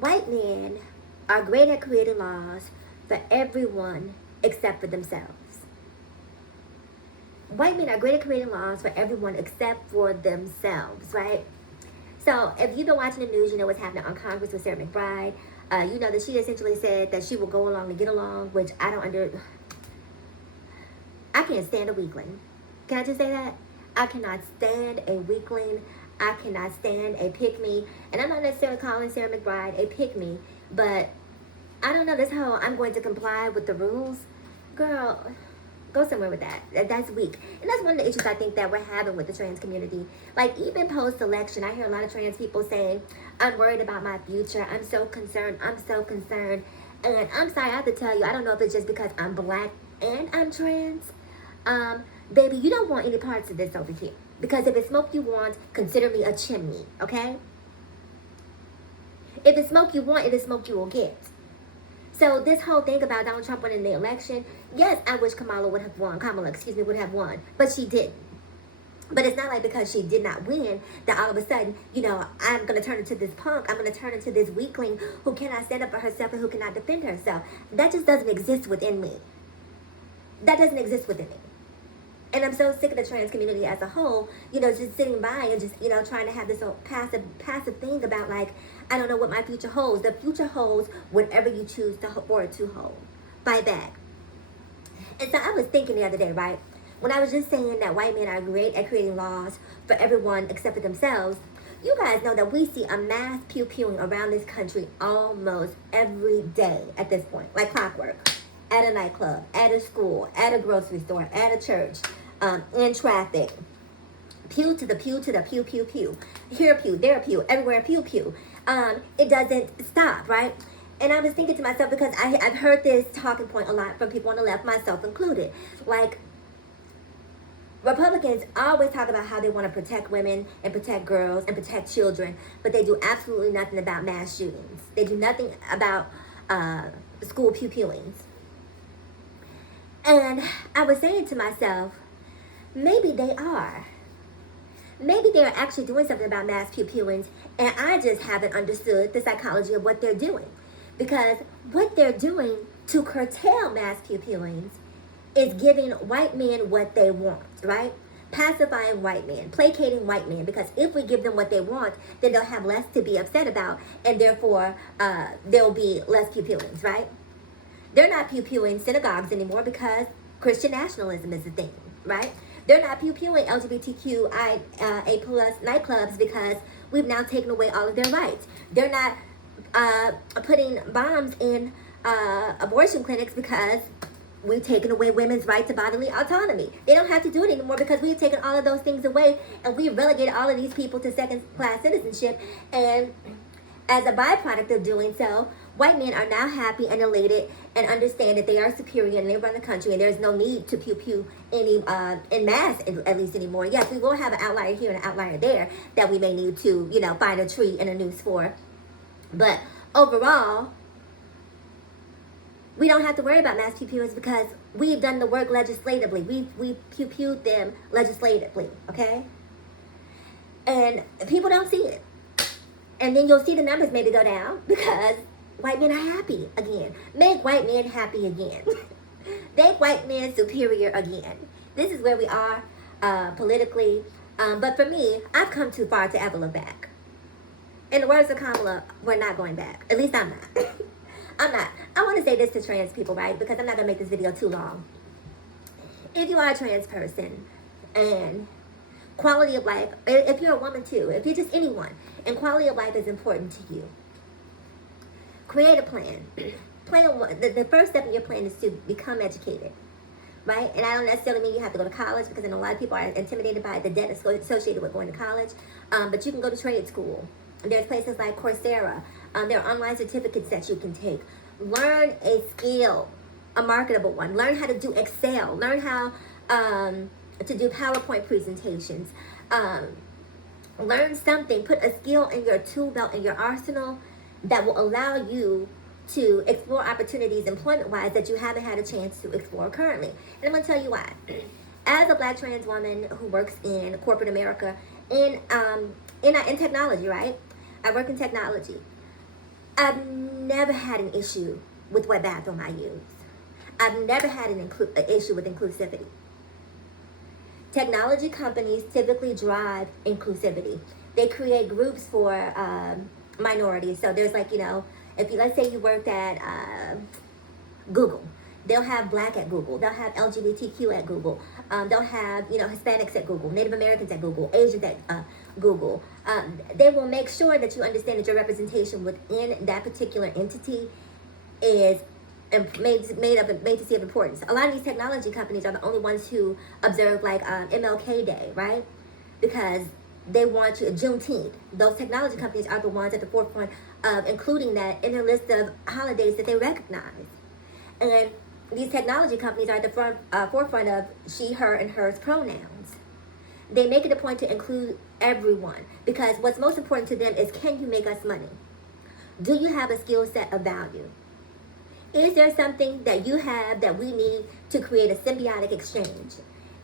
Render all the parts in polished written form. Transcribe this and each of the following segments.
White men are great at creating laws for everyone except for themselves. White men are great at creating laws for everyone except for themselves, right? So if you've been watching the news, you know what's happening on Congress with Sarah McBride. You know that she essentially said that she will go along to get along, which I can't stand a weakling. Can I just say that? I cannot stand a weakling. I cannot stand a pick me. And I'm not necessarily calling Sarah McBride a pick me, but I don't know this whole I'm going to comply with the rules. Girl, go somewhere with that. That's weak. And that's one of the issues I think that we're having with the trans community. Like, even post-election, I hear a lot of trans people saying, I'm worried about my future. I'm so concerned. I'm so concerned. And I'm sorry, I have to tell you, I don't know if it's just because I'm black and I'm trans. Baby, you don't want any parts of this over here. Because if it's smoke you want, consider me a chimney, okay? If it's smoke you want, it is smoke you will get. So this whole thing about Donald Trump winning the election, yes, I wish Kamala would have won. Would have won. But she didn't. But it's not like because she did not win that all of a sudden, you know, I'm going to turn into this punk. I'm going to turn into this weakling who cannot stand up for herself and who cannot defend herself. That just doesn't exist within me. That doesn't exist within me. And I'm so sick of the trans community as a whole, you know, just sitting by and just, you know, trying to have this whole passive thing about, like, I don't know what my future holds. The future holds whatever you choose for it to hold. Fight back. And so I was thinking the other day, right, when I was just saying that white men are great at creating laws for everyone except for themselves, you guys know that we see a mass pew-pewing around this country almost every day at this point, like clockwork. At a nightclub, at a school, at a grocery store, at a church, in traffic. Pew to the pew to the pew, pew, pew. Here pew, there pew, everywhere pew, pew. It doesn't stop, right? And I was thinking to myself, because I've heard this talking point a lot from people on the left, myself included. Like, Republicans always talk about how they want to protect women and protect girls and protect children, but they do absolutely nothing about mass shootings. They do nothing about school pew-pewings. And I was saying to myself, maybe they are. Maybe they're actually doing something about mass pew-pewings, and I just haven't understood the psychology of what they're doing. Because what they're doing to curtail mass pew-pewings is giving white men what they want, right? Pacifying white men, placating white men, because if we give them what they want, then they'll have less to be upset about, and therefore there'll be less pew-pewings, right? They're not pew-pewing synagogues anymore because Christian nationalism is the thing, right? They're not pew-pewing LGBTQIA plus nightclubs because we've now taken away all of their rights. They're not putting bombs in abortion clinics because we've taken away women's right to bodily autonomy. They don't have to do it anymore because we've taken all of those things away, and we've relegated all of these people to second-class citizenship. And as a byproduct of doing so, white men are now happy and elated and understand that they are superior and they run the country, and there's no need to pew-pew any in mass, at least anymore. Yes, we will have an outlier here and an outlier there that we may need to, you know, find a tree and a noose for. But overall, we don't have to worry about mass pew-pewers because we've done the work legislatively. We've pew-pewed them legislatively, okay? And people don't see it. And then you'll see the numbers maybe go down because white men are happy again. Make white men happy again. Make white men superior again. This is where we are politically. But for me, I've come too far to ever look back. In the words of Kamala, we're not going back. At least I'm not. I'm not. I want to say this to trans people, right? Because I'm not going to make this video too long. If you are a trans person and quality of life, if you're a woman too, if you're just anyone, and quality of life is important to you, create a plan. The first step in your plan is to become educated, right? And I don't necessarily mean you have to go to college, because I know a lot of people are intimidated by the debt associated with going to college, but you can go to trade school. There's places like Coursera. There are online certificates that you can take. Learn a skill, a marketable one. Learn how to do Excel. Learn how to do PowerPoint presentations. Learn something. Put a skill in your tool belt, in your arsenal, that will allow you to explore opportunities employment-wise that you haven't had a chance to explore currently. And I'm going to tell you why. As a black trans woman who works in corporate America, in technology, right? I work in technology. I've never had an issue with what bathroom I use. I've never had an issue with inclusivity. Technology companies typically drive inclusivity. They create groups for minorities. So there's like, if you, let's say you worked at Google, they'll have black at Google. They'll have LGBTQ at Google. They'll have, Hispanics at Google, Native Americans at Google, Asians at Google. They will make sure that you understand that your representation within that particular entity is made to see of importance. A lot of these technology companies are the only ones who observe like MLK Day, right? Because they want you, Juneteenth. Those technology companies are the ones at the forefront of including that in their list of holidays that they recognize. And these technology companies are at the forefront of she, her, and hers pronouns. They make it a point to include everyone because what's most important to them is, can you make us money? Do you have a skill set of value? Is there something that you have that we need to create a symbiotic exchange?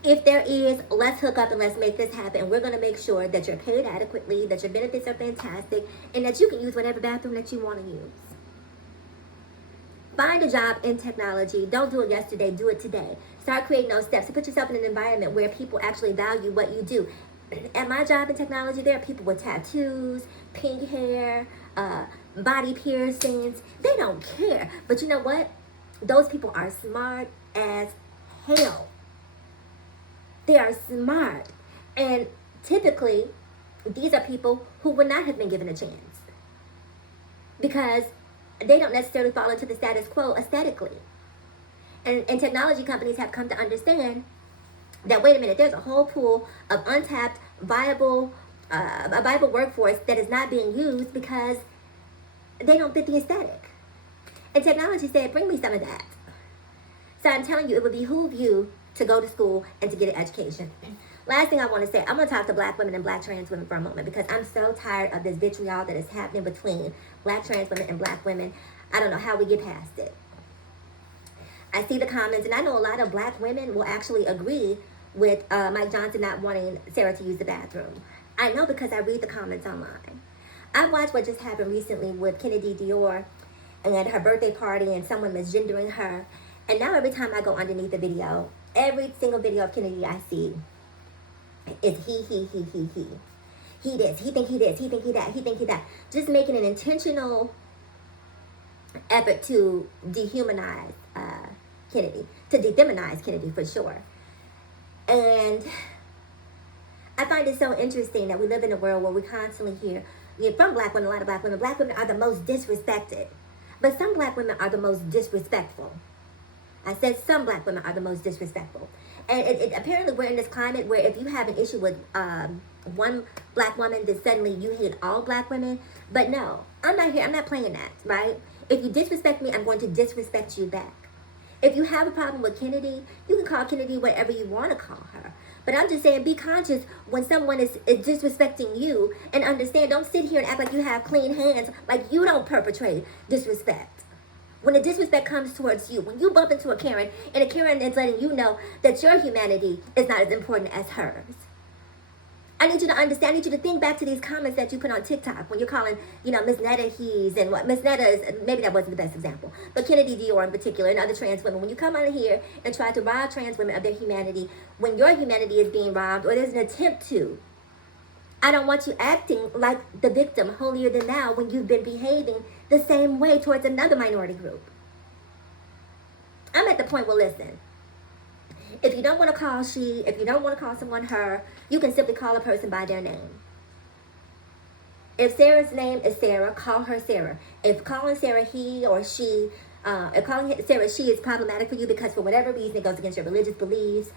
If there is, let's hook up and let's make this happen. And we're going to make sure that you're paid adequately, that your benefits are fantastic, and that you can use whatever bathroom that you want to use. Find a job in technology. Don't do it yesterday. Do it today. Start creating those steps to put yourself in an environment where people actually value what you do. At my job in technology, there are people with tattoos, pink hair, body piercings. They don't care. But you know what? Those people are smart as hell. They are smart. And typically, these are people who would not have been given a chance. Because they don't necessarily fall into the status quo aesthetically. And technology companies have come to understand that, wait a minute, there's a whole pool of untapped, viable workforce that is not being used because they don't fit the aesthetic. And technology said, bring me some of that. So I'm telling you, it would behoove you to go to school and to get an education. Last thing I want to say, I'm going to talk to black women and black trans women for a moment because I'm so tired of this vitriol that is happening between black trans women and black women. I don't know how we get past it. I see the comments, and I know a lot of black women will actually agree with Mike Johnson not wanting Sarah to use the bathroom. I know because I read the comments online. I watched what just happened recently with Kennedy Dior and at her birthday party and someone misgendering her. And now every time I go underneath the video, every single video of Kennedy I see is he. He this, he think he this, he think he that, he think he that. Just making an intentional effort to dehumanize Kennedy, to defeminize Kennedy for sure. And I find it so interesting that we live in a world where we constantly hear from black women, a lot of black women are the most disrespected. But some black women are the most disrespectful. I said some black women are the most disrespectful. And apparently we're in this climate where if you have an issue with one black woman, then suddenly you hate all black women. But no, I'm not playing that, right? If you disrespect me, I'm going to disrespect you back. If you have a problem with Kennedy, you can call Kennedy whatever you want to call her. But I'm just saying, be conscious when someone is disrespecting you and understand, don't sit here and act like you have clean hands, like you don't perpetrate disrespect. When the disrespect comes towards you, when you bump into a Karen, and a Karen is letting you know that your humanity is not as important as hers. I need you to understand, I need you to think back to these comments that you put on TikTok when you're calling, Miss Netta he's, and what Miss Netta is, maybe that wasn't the best example, but Kennedy Dior in particular and other trans women, when you come out here and try to rob trans women of their humanity, when your humanity is being robbed or there's an attempt to, I don't want you acting like the victim holier than thou when you've been behaving the same way towards another minority group. I'm at the point where, listen, if you don't want to call she, if you don't want to call someone her, you can simply call a person by their name. If Sarah's name is Sarah, call her Sarah. If calling Sarah he or she, if calling Sarah she is problematic for you because for whatever reason it goes against your religious beliefs,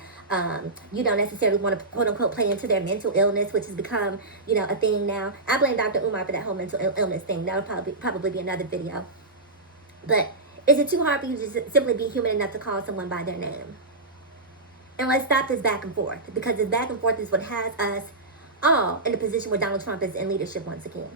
you don't necessarily want to quote unquote play into their mental illness, which has become, a thing now. I blame Dr. Umar for that whole mental illness thing. That'll probably be another video. But is it too hard for you to just simply be human enough to call someone by their name? And let's stop this back and forth, because this back and forth is what has us all in the position where Donald Trump is in leadership once again.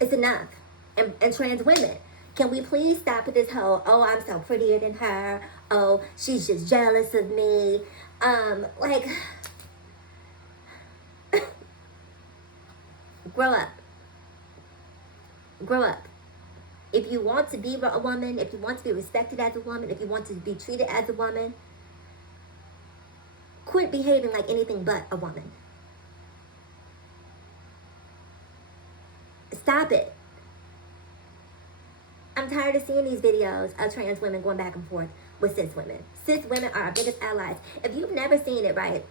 It's enough. And trans women, can we please stop with this whole, oh, I'm so prettier than her, oh, she's just jealous of me, grow up. Grow up. If you want to be a woman, if you want to be respected as a woman, if you want to be treated as a woman, quit behaving like anything but a woman. Stop it. I'm tired of seeing these videos of trans women going back and forth with cis women. Cis women are our biggest allies. If you've never seen it, right,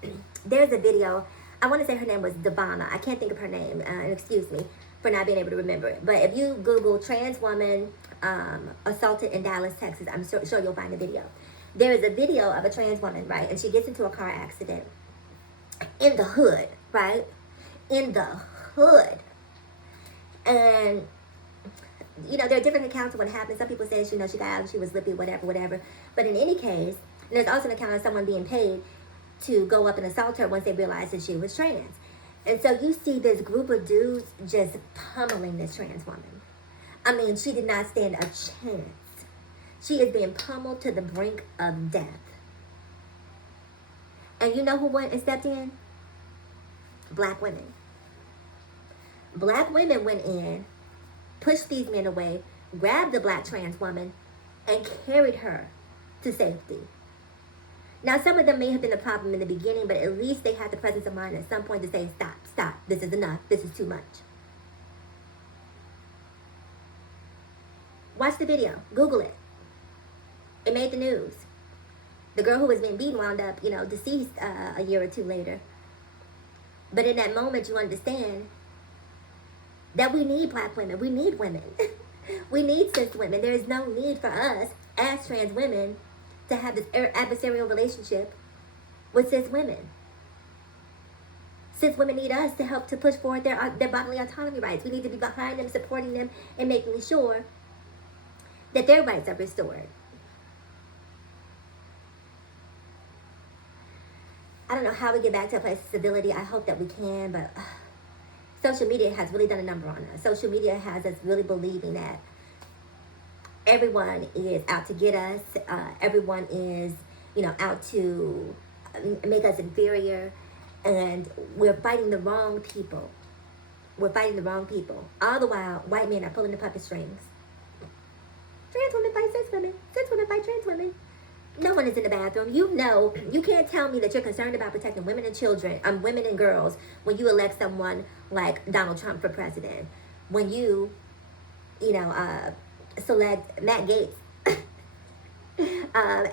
there's a video. I want to say her name was Devana. I can't think of her name. And excuse me for not being able to remember it. But if you Google trans woman assaulted in Dallas, Texas, I'm sure you'll find the video. There is a video of a trans woman, right, and she gets into a car accident in the hood, right? In the hood. And you know, there are different accounts of what happened. Some people say, you know, she got out and she was lippy, whatever. But in any case, there's also an account of someone being paid to go up and assault her once they realized that she was trans. And so you see this group of dudes just pummeling this trans woman. I mean, she did not stand a chance. She is being pummeled to the brink of death. And you know who went and stepped in? Black women. Black women went in, pushed these men away, grabbed the black trans woman, and carried her to safety. Now, some of them may have been a problem in the beginning, but at least they had the presence of mind at some point to say, stop, this is enough, this is too much. Watch the video, Google it. It made the news. The girl who was being beaten wound up, you know, deceased a year or two later. But in that moment, you understand that we need black women. We need women. We need cis women. There is no need for us as trans women to have this adversarial relationship with cis women. Cis women need us to help to push forward their bodily autonomy rights. We need to be behind them, supporting them, and making sure that their rights are restored. I don't know how we get back to a place of civility. I hope that we can, but social media has really done a number on us. Social media has us really believing that everyone is out to get us. Everyone is, you know, out to make us inferior. And we're fighting the wrong people. We're fighting the wrong people. All the while, white men are pulling the puppet strings. Trans women fight cis women. Cis women fight trans women. No one is in the bathroom. You know, you can't tell me that you're concerned about protecting women and children, women and girls, when you elect someone like Donald Trump for president. When you select Matt Gaetz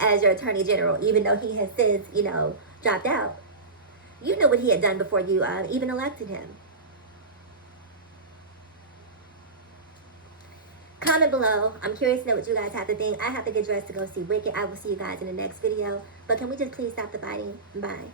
as your attorney general, even though he has since, dropped out. You know what he had done before you even elected him. Comment below. I'm curious to know what you guys have to think. I have to get dressed to go see Wicked. I will see you guys in the next video. But can we just please stop the fighting? Bye.